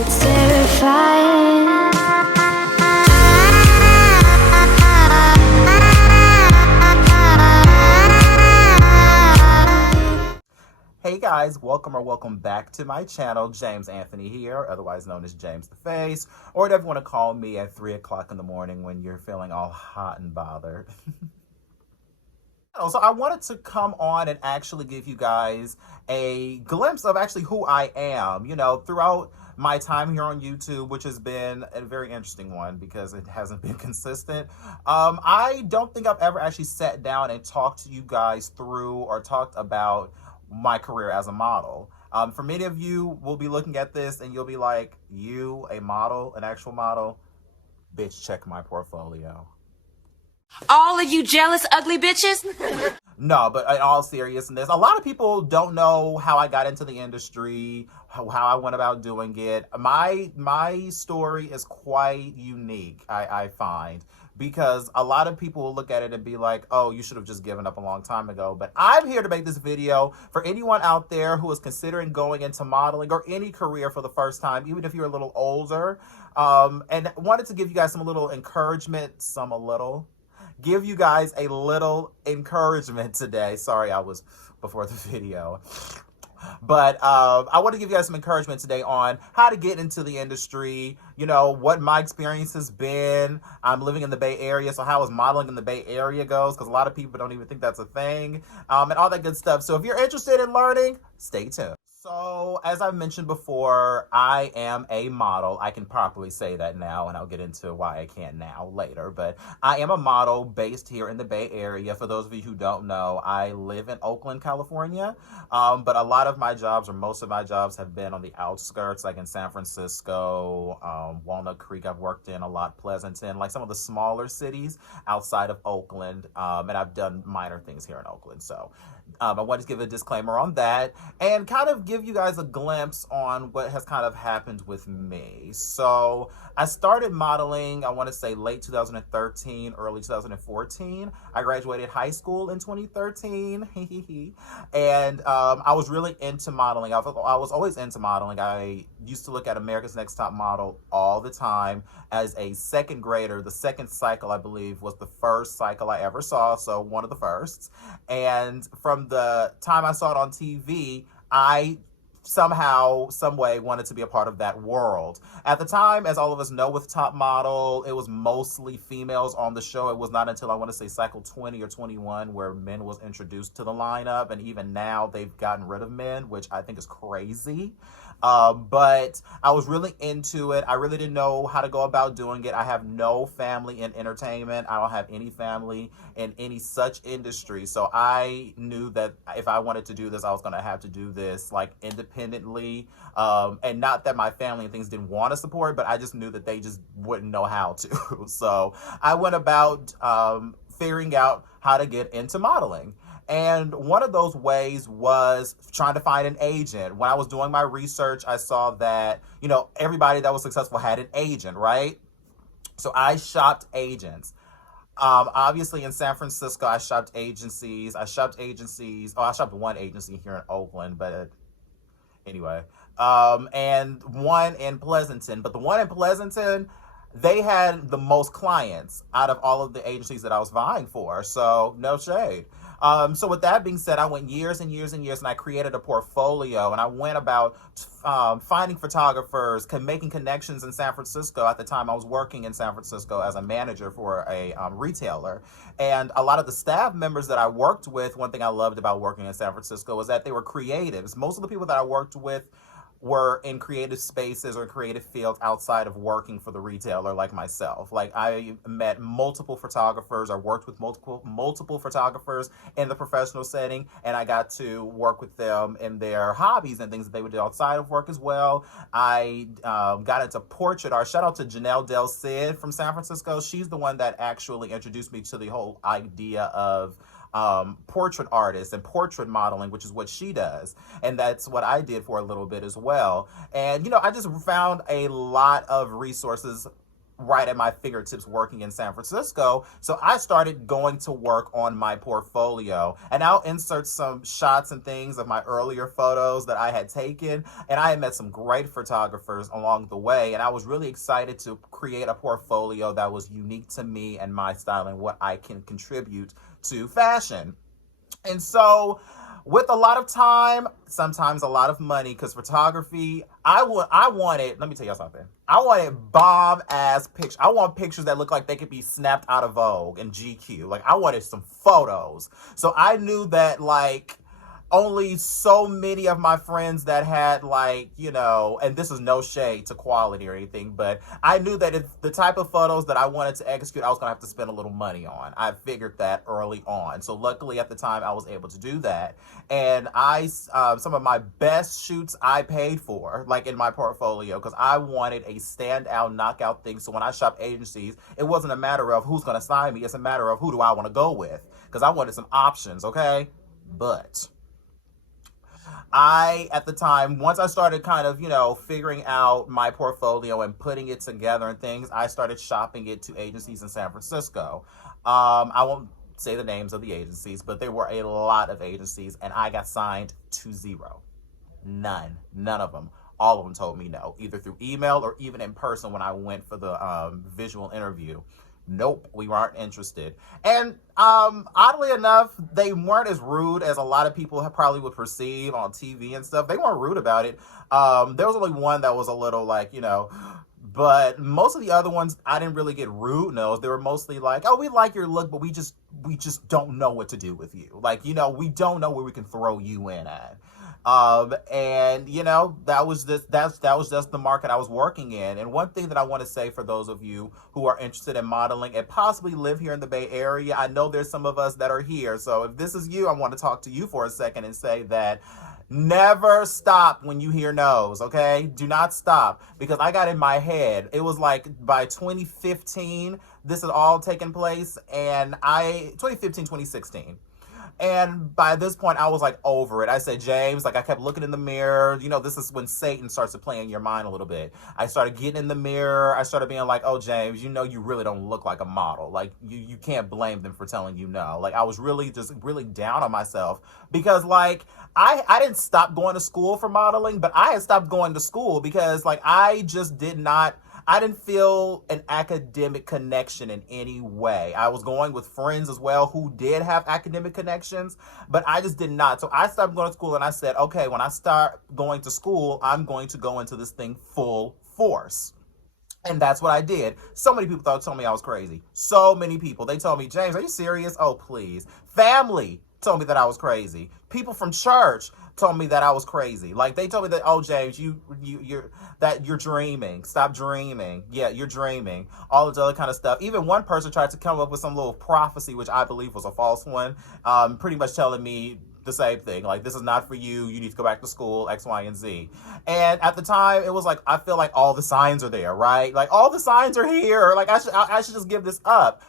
It's terrifying. Hey guys, welcome back to my channel. James Anthony here, otherwise known as James the Face, or whatever you want to call me at 3 o'clock in the morning when you're feeling all hot and bothered. So I wanted to come on and actually give you guys a glimpse of actually who I am, throughout my time here on YouTube, which has been a very interesting one because it hasn't been consistent. I don't think I've ever actually sat down and talked to you guys through or talked about my career as a model. For many of you will be looking at this and you'll be like, you, a model, an actual model? Bitch, check my portfolio. All of you jealous, ugly bitches? No, but in all seriousness, a lot of people don't know how I got into the industry, how I went about doing it. My story is quite unique, I find, because a lot of people will look at it and be like, oh, you should have just given up a long time ago. But I'm here to make this video for anyone out there who is considering going into modeling or any career for the first time, even if you're a little older, and wanted to give you guys give you guys a little encouragement today. Sorry, I was before the video. But I want to give you guys some encouragement today on how to get into the industry, what my experience has been. I'm living in the Bay Area, so how is modeling in the Bay Area goes, because a lot of people don't even think that's a thing, and all that good stuff. So if you're interested in learning, stay tuned. So, as I've mentioned before, I am a model. I can properly say that now, and I'll get into why I can't now later. But I am a model based here in the Bay Area. For those of you who don't know, I live in Oakland, California. But a lot of my jobs, or most of my jobs, have been on the outskirts, like in San Francisco, Walnut Creek. I've worked in a lot, Pleasanton, like some of the smaller cities outside of Oakland. And I've done minor things here in Oakland. So I wanted to give a disclaimer on that and kind of give you guys a glimpse on what has kind of happened with me. So I started modeling, I want to say late 2013, early 2014. I graduated high school in 2013. And I was really into modeling. I was always into modeling. I used to look at America's Next Top Model all the time as a second grader. The second cycle, I believe, was the first cycle I ever saw, so one of the firsts. And from the time I saw it on TV, I somehow, some way wanted to be a part of that world. At the time, as all of us know with Top Model, it was mostly females on the show. It was not until I want to say cycle 20 or 21 where men was introduced to the lineup. And even now they've gotten rid of men, which I think is crazy. But I was really into it. I really didn't know how to go about doing it. I have no family in entertainment. I don't have any family in any such industry. So I knew that if I wanted to do this, I was going to have to do this like independently. And not that my family and things didn't want to support, but I just knew that they just wouldn't know how to. So I went about figuring out how to get into modeling. And one of those ways was trying to find an agent. When I was doing my research, I saw that, everybody that was successful had an agent, right? So I shopped agents. Obviously in San Francisco, I shopped agencies. I shopped one agency here in Oakland, but anyway. And one in Pleasanton. But the one in Pleasanton, they had the most clients out of all of the agencies that I was vying for. So no shade. So with that being said, I went years and years and years, and I created a portfolio, and I went about finding photographers, making connections in San Francisco. At the time, I was working in San Francisco as a manager for a retailer, and a lot of the staff members that I worked with, one thing I loved about working in San Francisco was that they were creatives. Most of the people that I worked with were in creative spaces or creative fields outside of working for the retailer like myself. Like I met multiple photographers or worked with multiple photographers in the professional setting, and I got to work with them in their hobbies and things that they would do outside of work as well. I got into portrait art. Shout out to Janelle Del Cid from San Francisco. She's the one that actually introduced me to the whole idea of portrait artists and portrait modeling, which is what she does. And that's what I did for a little bit as well. And, I just found a lot of resources right at my fingertips working in San Francisco. So I started going to work on my portfolio, and I'll insert some shots and things of my earlier photos that I had taken. And I had met some great photographers along the way, and I was really excited to create a portfolio that was unique to me and my style and what I can contribute to fashion. And so, with a lot of time, sometimes a lot of money, because photography, I wanted, let me tell y'all something. I wanted bomb ass pictures. I want pictures that look like they could be snapped out of Vogue and GQ. Like, I wanted some photos. So I knew that, like, only so many of my friends that had, like, you know, and this is no shade to quality or anything, but I knew that if the type of photos that I wanted to execute, I was gonna have to spend a little money on. I figured that early on. So luckily at the time I was able to do that. And some of my best shoots I paid for, like in my portfolio, because I wanted a standout, knockout thing. So when I shop agencies, it wasn't a matter of who's gonna sign me, it's a matter of who do I wanna go with, because I wanted some options, okay? But at the time, once I started kind of, you know, figuring out my portfolio and putting it together and things, I started shopping it to agencies in San Francisco. I won't say the names of the agencies, but there were a lot of agencies, and I got signed to zero. None of them. All of them told me no, either through email or even in person when I went for the visual interview. Nope, we weren't interested. And oddly enough, they weren't as rude as a lot of people probably would perceive on TV and stuff. They weren't rude about it. There was only one that was a little like, you know, but most of the other ones, I didn't really get rude no's. They were mostly like, oh, we like your look, but we just don't know what to do with you. Like, you know, we don't know where we can throw you in at. And you know, that was just the market I was working in. And one thing that I want to say for those of you who are interested in modeling and possibly live here in the Bay Area, I know there's some of us that are here. So if this is you, I want to talk to you for a second and say that never stop when you hear no's, okay? Do not stop, because I got in my head, it was like by 2015, this had all taken place, and 2015, 2016. And by this point, I was like over it. I said, James, like I kept looking in the mirror. You know, this is when Satan starts to play in your mind a little bit. I started getting in the mirror. I started being like, oh, James, you know, you really don't look like a model. Like you can't blame them for telling you no. Like I was really down on myself because like I didn't stop going to school for modeling, but I had stopped going to school because like I didn't feel an academic connection in any way. I was going with friends as well who did have academic connections, but I just did not. So I stopped going to school and I said, okay, when I start going to school, I'm going to go into this thing full force. And that's what I did. So many people told me I was crazy. So many people. They told me, James, are you serious? Oh, please. Family told me that I was crazy. People from church told me that I was crazy. Like they told me that, oh, James, you're dreaming. Stop dreaming. Yeah, you're dreaming. All this other kind of stuff. Even one person tried to come up with some little prophecy, which I believe was a false one, pretty much telling me the same thing. Like, this is not for you. You need to go back to school, X, Y, and Z. And at the time, it was like, I feel like all the signs are there, right? Like, all the signs are here. Like, I should just give this up.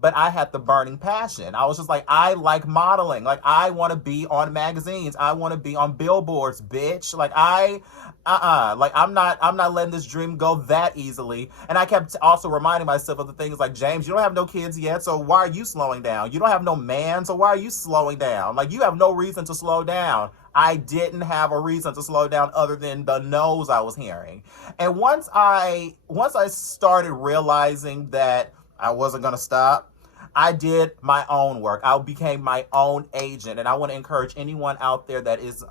But I had the burning passion. I was just like, I like modeling. Like, I want to be on magazines. I want to be on billboards, bitch. Like, like I'm not letting this dream go that easily. And I kept also reminding myself of the things like, James, you don't have no kids yet, so why are you slowing down? You don't have no man, so why are you slowing down? Like, you have no reason to slow down. I didn't have a reason to slow down other than the no's I was hearing. And once I started realizing that I wasn't going to stop, I did my own work. I became my own agent. And I want to encourage anyone out there that is,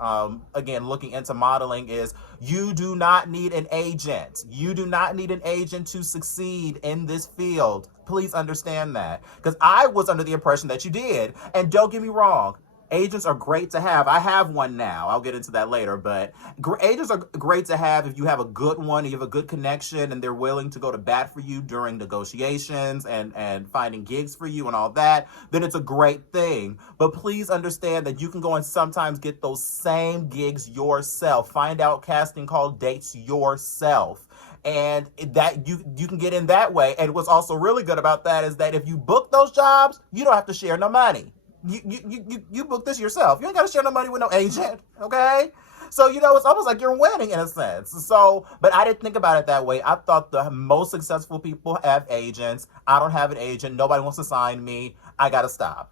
again, looking into modeling is you do not need an agent. You do not need an agent to succeed in this field. Please understand that. Because I was under the impression that you did. And don't get me wrong. Agents are great to have. I have one now. I'll get into that later. But agents are great to have if you have a good one, you have a good connection, and they're willing to go to bat for you during negotiations and finding gigs for you and all that. Then it's a great thing. But please understand that you can go and sometimes get those same gigs yourself. Find out casting call dates yourself. And that you can get in that way. And what's also really good about that is that if you book those jobs, you don't have to share no money. You book this yourself. You ain't got to share no money with no agent, okay? So, it's almost like you're winning in a sense. So, but I didn't think about it that way. I thought the most successful people have agents. I don't have an agent. Nobody wants to sign me. I got to stop.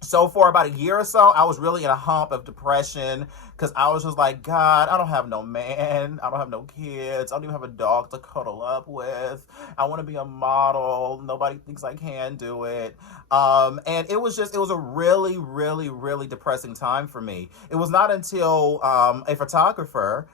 So for about a year or so, I was really in a hump of depression because I was just like, God, I don't have no man. I don't have no kids. I don't even have a dog to cuddle up with. I want to be a model. Nobody thinks I can do it. And it was a really, really, really depressing time for me. It was not until a photographer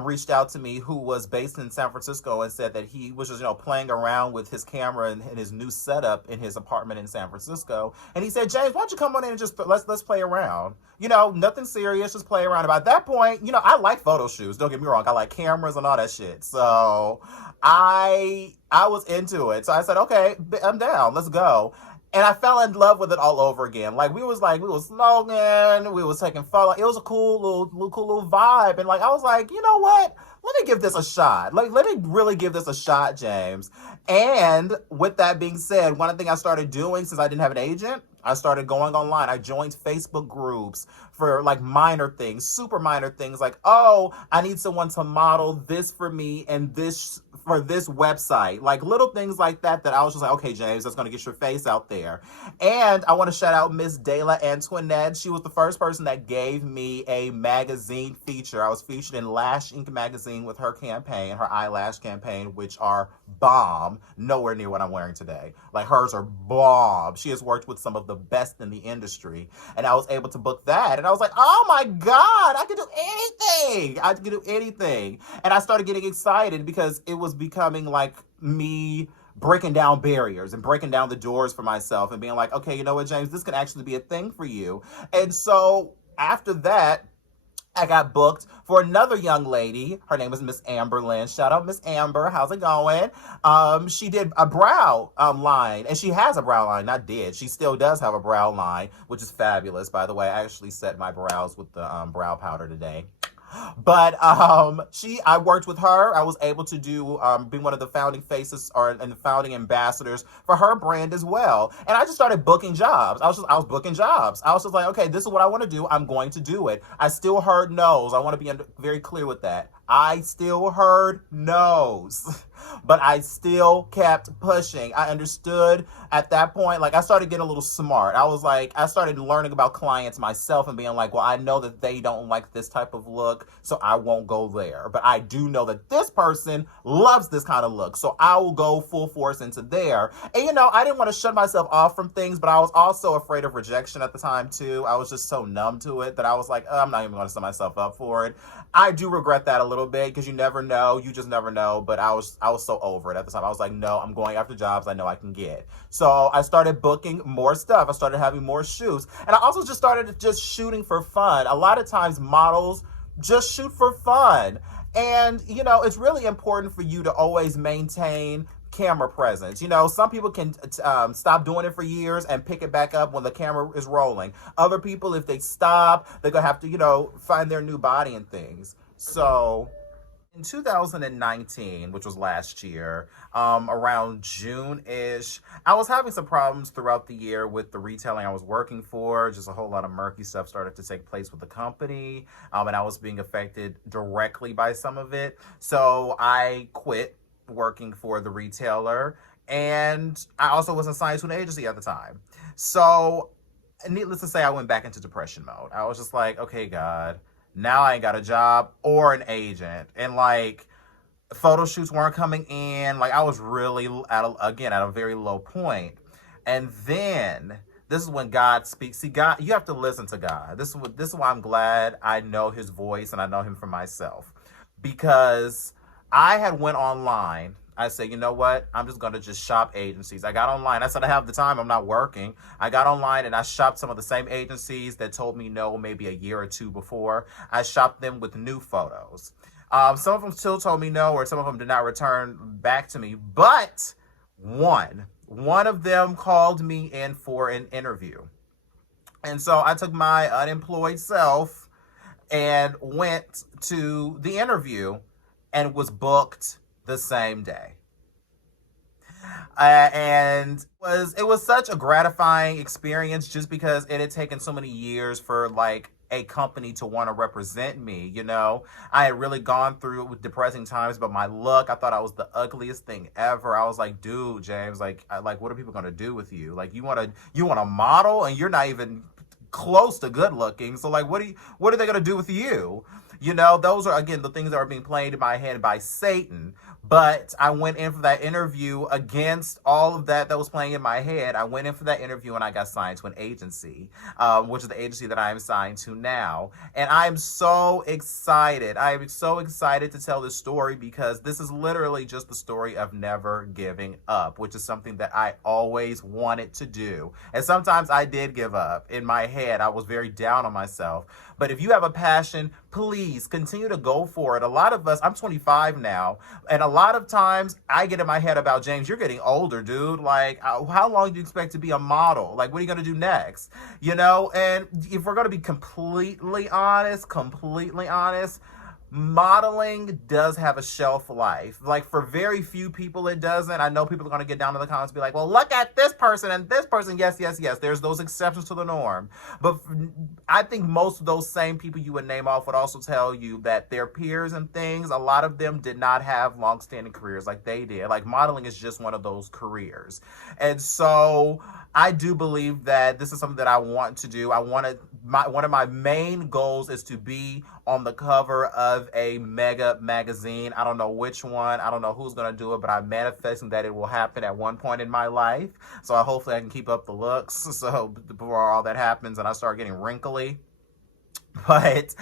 reached out to me who was based in San Francisco and said that he was just, playing around with his camera and his new setup in his apartment in San Francisco. And he said, James, why don't you come on in and just let's play around? Nothing serious, just play around. About that point, I like photo shoots. Don't get me wrong. I like cameras and all that shit. So I was into it. So I said, okay, I'm down. Let's go. And I fell in love with it all over again. We was smoking, we was taking photos. It was a cool little vibe. And I was like, you know what? Let me give this a shot. Let me really give this a shot, James. And with that being said, one thing I started doing since I didn't have an agent, I started going online. I joined Facebook groups for minor things, super minor things oh, I need someone to model this for me and this for this website. Little things like that I was just like, okay, James, that's going to get your face out there. And I want to shout out Miss Dayla Antoinette. She was the first person that gave me a magazine feature. I was featured in Lash Ink magazine with her campaign, her eyelash campaign, which are bomb. Nowhere near what I'm wearing today. Hers are bomb. She has worked with some of the best in the industry. And I was able to book that. And I was like, oh my God, I can do anything. I can do anything. And I started getting excited because it was becoming me breaking down barriers and breaking down the doors for myself and being like, okay, you know what, James, this could actually be a thing for you. And so after that, I got booked for another young lady. Her name is Miss Amber Lynn. Shout out Miss Amber. How's it going? She did a brow line, and she has a brow line. Not did. She still does have a brow line, which is fabulous, by the way. I actually set my brows with the brow powder today. But I worked with her. I was able to be one of the founding faces and the founding ambassadors for her brand as well. And I just started booking jobs. I was booking jobs. I was just like, okay, this is what I want to do. I'm going to do it. I still heard no's. I want to be very clear with that. I still heard no's, but I still kept pushing. I understood at that point, I started getting a little smart. I started learning about clients myself and being like, well, I know that they don't like this type of look, so I won't go there. But I do know that this person loves this kind of look, so I will go full force into there. And, I didn't want to shut myself off from things, but I was also afraid of rejection at the time, too. I was just so numb to it that I was like, I'm not even going to set myself up for it. I do regret that a little bit because you never know. You just never know. But I was so over it at the time. I was like, no, I'm going after jobs I know I can get. So I started booking more stuff. I started having more shoots. And I also just started shooting for fun. A lot of times models just shoot for fun. And, it's really important for you to always maintain camera presence. Some people can stop doing it for years and pick it back up when the camera is rolling. Other people, if they stop, they're going to have to, find their new body and things. So in 2019, which was last year, around June-ish, I was having some problems throughout the year with the retailing I was working for. Just a whole lot of murky stuff started to take place with the company, and I was being affected directly by some of it. So I quit working for the retailer, and I also wasn't signed to an agency at the time. So needless to say, I went back into depression mode. I was just like, okay, God, now I ain't got a job or an agent, and photo shoots weren't coming in. I was really at a very low point. And then this is when God speaks. See, God, you have to listen to God. This is why I'm glad I know his voice and I know him for myself, because I had went online. I said, you know what? I'm just going to just shop agencies. I got online. I said, I have the time. I'm not working. I got online and I shopped some of the same agencies that told me no maybe a year or two before. I shopped them with new photos. Some of them still told me no, or some of them did not return back to me. But one of them called me in for an interview. And so I took my unemployed self and went to the interview and was booked the same day. And it was such a gratifying experience just because it had taken so many years for a company to want to represent me. You know, I had really gone through depressing times, but my look, I thought I was the ugliest thing ever. I was like, dude, James, like what are people gonna do with you? Like, you want to model, and you're not even close to good looking. So like, what are they gonna do with you? You know, those are, again, the things that are being played in my head by Satan. But I went in for that interview against all of that was playing in my head. I went in for that interview and I got signed to an agency, which is the agency that I am signed to now. And I'm so excited. I am so excited to tell this story because this is literally just the story of never giving up, which is something that I always wanted to do. And sometimes I did give up. In my head, I was very down on myself. But if you have a passion, please continue to go for it. A lot of us, I'm 25 now, and a lot of times I get in my head about, James, you're getting older, dude. Like, how long do you expect to be a model? Like, what are you going to do next? You know, and if we're going to be completely honest, modeling does have a shelf life. Like, for very few people it doesn't. I know people are going to get down in the comments and be like, well, look at this person and this person. Yes. There's those exceptions to the norm. But I think most of those same people you would name off would also tell you that their peers and things, a lot of them did not have long-standing careers like they did. Like, modeling is just one of those careers. And so I do believe that this is something that I want to do. One of my main goals is to be on the cover of a mega magazine. I don't know which one. I don't know who's going to do it, but I'm manifesting that it will happen at one point in my life. So hopefully I can keep up the looks. So before all that happens and I start getting wrinkly. But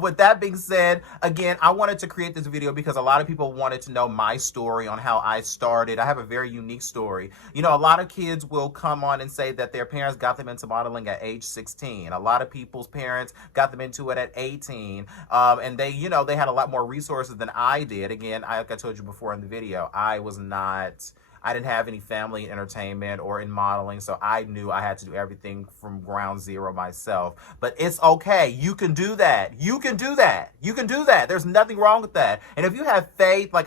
with that being said, again, I wanted to create this video because a lot of people wanted to know my story on how I started. I have a very unique story. You know, a lot of kids will come on and say that their parents got them into modeling at age 16. A lot of people's parents got them into it at 18. And they, you know, they had a lot more resources than I did. Again, like I told you before in the video, I didn't have any family in entertainment or in modeling, so I knew I had to do everything from ground zero myself. But it's okay. You can do that. You can do that. You can do that. There's nothing wrong with that. And if you have faith, like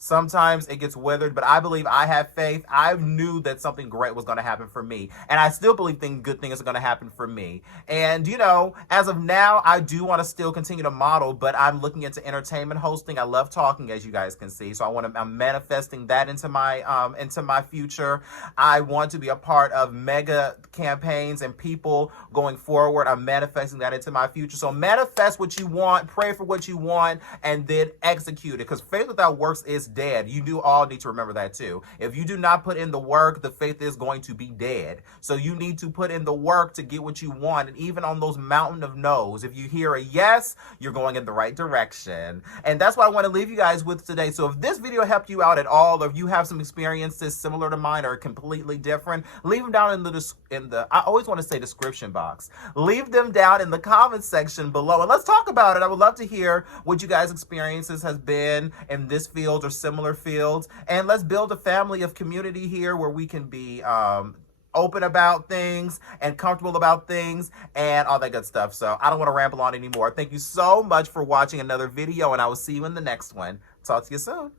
sometimes it gets withered, but I believe I have faith. I knew that something great was going to happen for me. And I still believe good things are going to happen for me. And, you know, as of now, I do want to still continue to model, but I'm looking into entertainment hosting. I love talking, as you guys can see. So I'm manifesting that into my future. I want to be a part of mega campaigns and people going forward. I'm manifesting that into my future. So manifest what you want, pray for what you want, and then execute it. Because faith without works is dead. You do all need to remember that too. If you do not put in the work, the faith is going to be dead. So you need to put in the work to get what you want. And even on those mountain of no's, if you hear a yes, you're going in the right direction. And that's what I want to leave you guys with today. So if this video helped you out at all, or if you have some experiences similar to mine or completely different, leave them down in the I always want to say description box. Leave them down in the comments section below and let's talk about it. I would love to hear what you guys' experiences has been in this field or similar fields, and let's build a family of community here where we can be open about things and comfortable about things and all that good stuff. So I don't want to ramble on anymore. Thank you so much for watching another video, and I will see you in the next one. Talk to you soon.